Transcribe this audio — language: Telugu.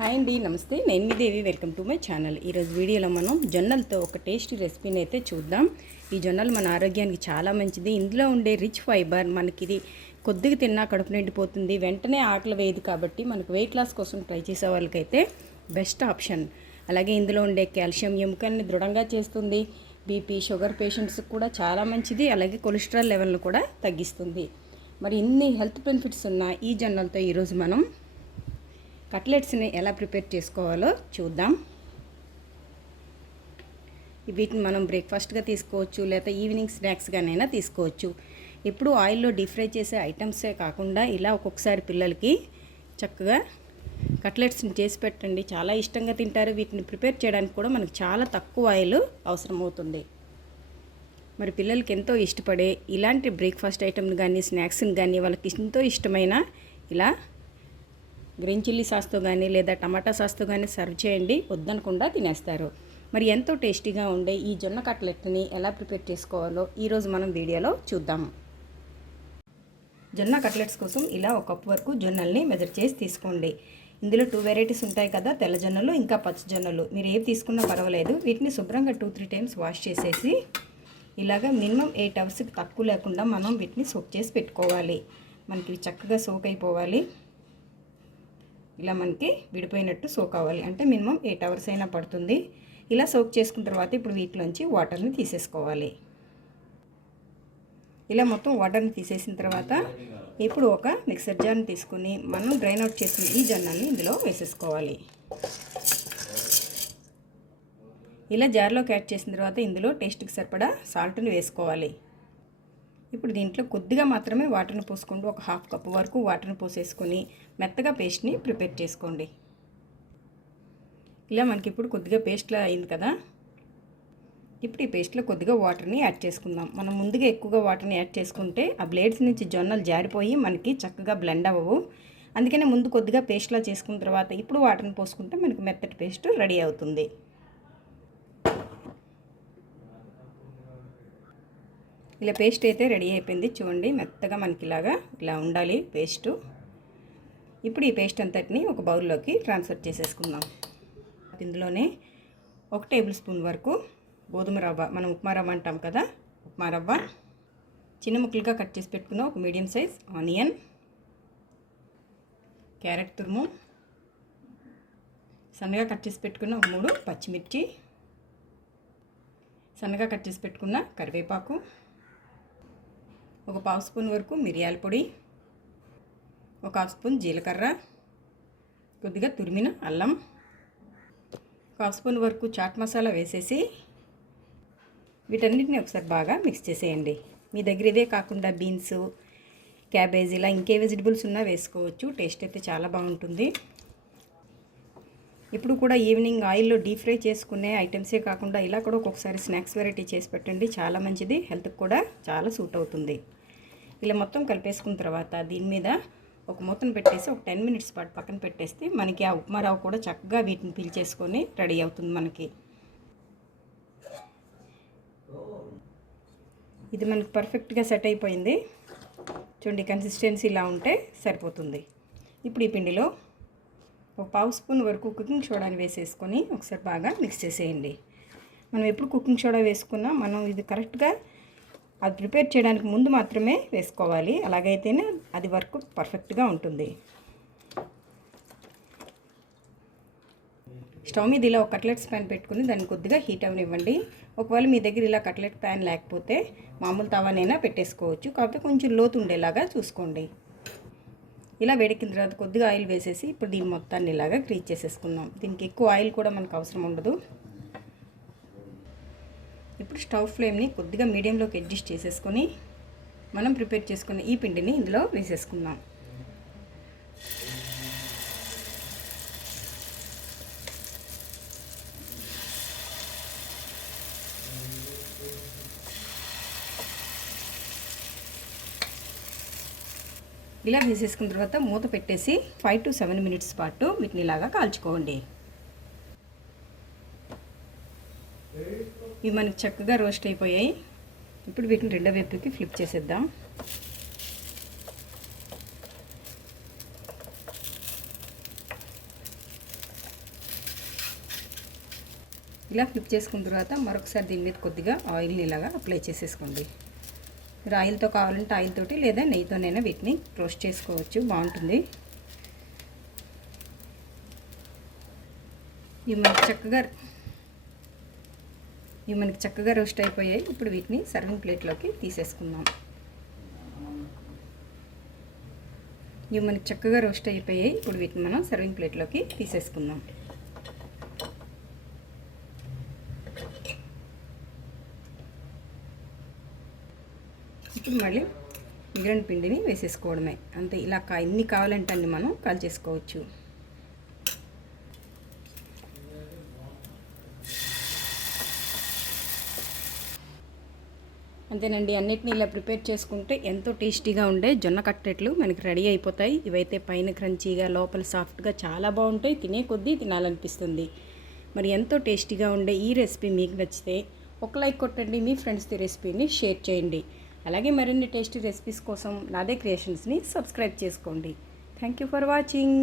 హాయ్ అండి నమస్తే. నేను మీ Devi welcome to my channel. ఈరోజు వీడియోలో మనం జొన్నలతో ఒక టేస్టీ రెసిపీని అయితే చూద్దాం. ఈ జొన్నలు మన ఆరోగ్యానికి చాలా మంచిది. ఇందులో ఉండే రిచ్ ఫైబర్ మనకి ఇది కొద్దిగా తిన్నా కడుపు నిండిపోతుంది. వెంటనే ఆకలి వేయదు కాబట్టి మనకు వెయిట్ లాస్ కోసం ట్రై చేసే వాళ్ళకైతే బెస్ట్ ఆప్షన్ అలాగే ఇందులో ఉండే కాల్షియం ఎముకల్ని దృఢంగా చేస్తుంది. బీపీ షుగర్ పేషెంట్స్కి కూడా చాలా మంచిది. అలాగే కొలెస్ట్రాల్ లెవెల్ను కూడా తగ్గిస్తుంది. మరి ఇన్ని హెల్త్ బెనిఫిట్స్ ఉన్న ఈ జొన్నలతో ఈరోజు మనం కట్లెట్స్ని ఎలా ప్రిపేర్ చేసుకోవాలో చూద్దాం. వీటిని మనం బ్రేక్ఫాస్ట్గా తీసుకోవచ్చు లేదా ఈవినింగ్ స్నాక్స్గానైనా తీసుకోవచ్చు. ఎప్పుడు ఆయిల్లో డీప్ ఫ్రై చేసే ఐటమ్సే కాకుండా ఇలా ఒక్కొక్కసారి పిల్లలకి చక్కగా కట్లెట్స్ని చేసి పెట్టండి. చాలా ఇష్టంగా తింటారు. వీటిని ప్రిపేర్ చేయడానికి కూడా మనకు చాలా తక్కువ ఆయిల్ అవసరం అవుతుంది మరి పిల్లలకి ఎంతో ఇష్టపడే ఇలాంటి బ్రేక్ఫాస్ట్ ఐటమ్ని కానీ స్నాక్స్ని కానీ వాళ్ళకి ఎంతో ఇష్టమైన ఇలా గ్రీన్ చిల్లీ సాస్తో కానీ లేదా టమాటా సాస్తో కానీ సర్వ్ చేయండి. వద్దనకుండా తినేస్తారు. మరి ఎంతో టేస్టీగా ఉండే ఈ జొన్న కట్లెట్ని ఎలా ప్రిపేర్ చేసుకోవాలో ఈరోజు మనం వీడియోలో చూద్దాం. జొన్న కట్లెట్స్ కోసం ఇలా ఒక కప్పు వరకు జొన్నల్ని మెజర్ చేసి తీసుకోండి. ఇందులో టూ వెరైటీస్ ఉంటాయి కదా తెల్ల జొన్నలు ఇంకా పచ్చ జొన్నలు. మీరు ఏవి తీసుకున్నా పర్వాలేదు. వీటిని శుభ్రంగా టూ త్రీ టైమ్స్ వాష్ చేసేసి ఇలాగ మినిమం ఎయిట్ అవర్స్కి తక్కువ లేకుండా మనం వీటిని సోక్ చేసి పెట్టుకోవాలి. మనకి చక్కగా సోక్ అయిపోవాలి. ఇలా మనకి విడిపోయినట్టు సోక్ అవ్వాలి. అంటే మినిమం ఎయిట్ అవర్స్ అయినా పడుతుంది. ఇలా సోక్ చేసుకున్న తర్వాత ఇప్పుడు వీటిలోంచి వాటర్ని తీసేసుకోవాలి. ఇలా మొత్తం వాటర్ని తీసేసిన తర్వాత ఇప్పుడు ఒక మిక్సర్ జార్ని తీసుకుని మనం డ్రైన్ అవుట్ చేసిన ఈ జొన్నల్ని ఇందులో వేసేసుకోవాలి. ఇలా జార్లోకి యాడ్ చేసిన తర్వాత ఇందులో టేస్ట్కి సరిపడా సాల్ట్ని వేసుకోవాలి. ఇప్పుడు దీంట్లో కొద్దిగా మాత్రమే వాటర్ని పోసుకోండి. ఒక హాఫ్ కప్ వరకు వాటర్ని పోసేసుకొని మెత్తగా పేస్ట్ని ప్రిపేర్ చేసుకోండి. ఇలా మనకి ఇప్పుడు కొద్దిగా పేస్ట్లా అయింది కదా. ఇప్పుడు ఈ పేస్ట్లో కొద్దిగా వాటర్ని యాడ్ చేసుకుందాం. మనం ముందుగా ఎక్కువగా వాటర్ని యాడ్ చేసుకుంటే ఆ బ్లేడ్స్ నుంచి జొన్నలు జారిపోయి మనకి చక్కగా బ్లెండ్ అవ్వవు. అందుకనే ముందు కొద్దిగా పేస్ట్లా చేసుకున్న తర్వాత ఇప్పుడు వాటర్ని పోసుకుంటే మనకి మెత్తటి పేస్ట్ రెడీ అవుతుంది. ఇలా పేస్ట్ అయితే రెడీ అయిపోయింది. చూడండి మెత్తగా మనకి ఇలాగా ఇలా ఉండాలి పేస్టు. ఇప్పుడు ఈ పేస్ట్ అంతటిని ఒక బౌల్లోకి ట్రాన్స్ఫర్ చేసేసుకుందాం. ఇందులోనే ఒక టేబుల్ స్పూన్ వరకు గోధుమ రవ్వ మనం ఉప్మా రవ్వ అంటాం కదా ఉప్మా రవ్వ. చిన్న ముక్కలుగా కట్ చేసి పెట్టుకున్న ఒక మీడియం సైజ్ ఆనియన్ క్యారెట్ తురుము. సన్నగా కట్ చేసి పెట్టుకున్న ఒక మూడు పచ్చిమిర్చి. సన్నగా కట్ చేసి పెట్టుకున్న కరివేపాకు. ఒక పావు స్పూన్ వరకు మిరియాల పొడి ఒక హాఫ్ స్పూన్ జీలకర్ర కొద్దిగా తురిమిన అల్లం ఒక హాఫ్ స్పూన్ వరకు చాట్ మసాలా వేసేసి వీటన్నిటిని ఒకసారి బాగా మిక్స్ చేసేయండి. మీ దగ్గర ఇవే కాకుండా బీన్స్ క్యాబేజ్ ఇలా ఇంకే వెజిటబుల్స్ ఉన్నా వేసుకోవచ్చు. టేస్ట్ అయితే చాలా బాగుంటుంది. ఇప్పుడు కూడా ఈవినింగ్ ఆయిల్లో డీప్ ఫ్రై చేసుకునే ఐటమ్సే కాకుండా ఇలా కూడా ఒక్కొక్కసారి స్నాక్స్ వెరైటీ చేసి పెట్టండి. చాలా మంచిది. హెల్త్కి కూడా చాలా సూట్ అవుతుంది. ఇలా మొత్తం కలిపేసుకున్న తర్వాత దీని మీద ఒక మూతను పెట్టేసి ఒక టెన్ మినిట్స్ పాటు పక్కన పెట్టేస్తే మనకి ఆ ఉప్మా రవ్వ కూడా చక్కగా వీటిని పీల్చేసుకొని రెడీ అవుతుంది మనకి. ఇది మనకి పర్ఫెక్ట్గా సెట్ అయిపోయింది. చూడండి కన్సిస్టెన్సీ ఇలా ఉంటే సరిపోతుంది. ఇప్పుడు ఈ పిండిలో ఒక పావు స్పూన్ వరకు కుకింగ్ సోడాని వేసేసుకొని ఒకసారి బాగా మిక్స్ చేసేయండి. మనం ఎప్పుడు కుకింగ్ సోడా వేసుకున్నా మనం ఇది కరెక్ట్గా అది ప్రిపేర్ చేయడానికి ముందు మాత్రమే వేసుకోవాలి. అలాగైతేనే అది వర్క్ పర్ఫెక్ట్గా ఉంటుంది. స్టవ్ మీద ఇలా ఒక కట్లెట్స్ ప్యాన్ పెట్టుకుని దాన్ని కొద్దిగా హీట్ అవనివ్వండి. ఒకవేళ మీ దగ్గర ఇలా కట్లెట్ ప్యాన్ లేకపోతే మామూలు తవానైనా పెట్టేసుకోవచ్చు. కాకపోతే కొంచెం లోతు ఉండేలాగా చూసుకోండి. ఇలా వేడెక్కిన తర్వాత కొద్దిగా ఆయిల్ వేసేసి ఇప్పుడు దీని మొత్తాన్ని ఇలాగా గ్రీజ్ చేసేసుకుందాం. దీనికి ఎక్కువ ఆయిల్ కూడా మనకు అవసరం ఉండదు. ఇప్పుడు స్టవ్ ఫ్లేమ్ని కొద్దిగా మీడియంలోకి అడ్జస్ట్ చేసేసుకొని మనం ప్రిపేర్ చేసుకున్న ఈ పిండిని ఇందులో వేసేసుకుందాం. ఇలా వేసేసుకున్న తర్వాత మూత పెట్టేసి ఫైవ్ టు సెవెన్ మినిట్స్ పాటు వీటిని ఇలాగా కాల్చుకోండి. ఇవి మనకి చక్కగా రోస్ట్ అయిపోయాయి. ఇప్పుడు వీటిని రెండో వైపుకి ఫ్లిప్ చేసేద్దాం. ఇలా ఫ్లిప్ చేసుకున్న తర్వాత మరొకసారి దీని మీద కొద్దిగా ఆయిల్ని ఇలాగా అప్లై చేసేసుకోండి. మీరు ఆయిల్తో కావాలంటే ఆయిల్ తోటి లేదా నెయ్యితోనైనా వీటిని రోస్ట్ చేసుకోవచ్చు. బాగుంటుంది. ఇవి మనకి చక్కగా ఇవి మనకి చక్కగా రోస్ట్ అయిపోయాయి. ఇప్పుడు వీటిని సర్వింగ్ ప్లేట్లోకి తీసేసుకుందాం. ఇవి మనకి చక్కగా రోస్ట్ అయిపోయాయి. ఇప్పుడు వీటిని మనం సర్వింగ్ ప్లేట్లోకి తీసేసుకుందాం. ఇప్పుడు మళ్ళీ మిగిలిన పిండిని వేసేసుకోవడమే. అంతే ఇలా కా ఎన్ని కావాలంటే అన్ని మనం కాల్ చేసుకోవచ్చు. అంతేనండి అన్నిటిని ఇలా ప్రిపేర్ చేసుకుంటే ఎంతో టేస్టీగా ఉండే జొన్న కట్టెట్లు మనకి రెడీ అయిపోతాయి. ఇవైతే పైన క్రంచీగా లోపల సాఫ్ట్గా చాలా బాగుంటాయి. తినే కొద్దీ తినాలనిపిస్తుంది. మరి ఎంతో టేస్టీగా ఉండే ఈ రెసిపీ మీకు నచ్చితే ఒక లైక్ కొట్టండి మీ ఫ్రెండ్స్ది రెసిపీని షేర్ చేయండి. అలాగే మరిన్ని టేస్టీ రెసిపీస్ కోసం నాదే క్రియేషన్స్ని సబ్స్క్రైబ్ చేసుకోండి. Thank you for watching.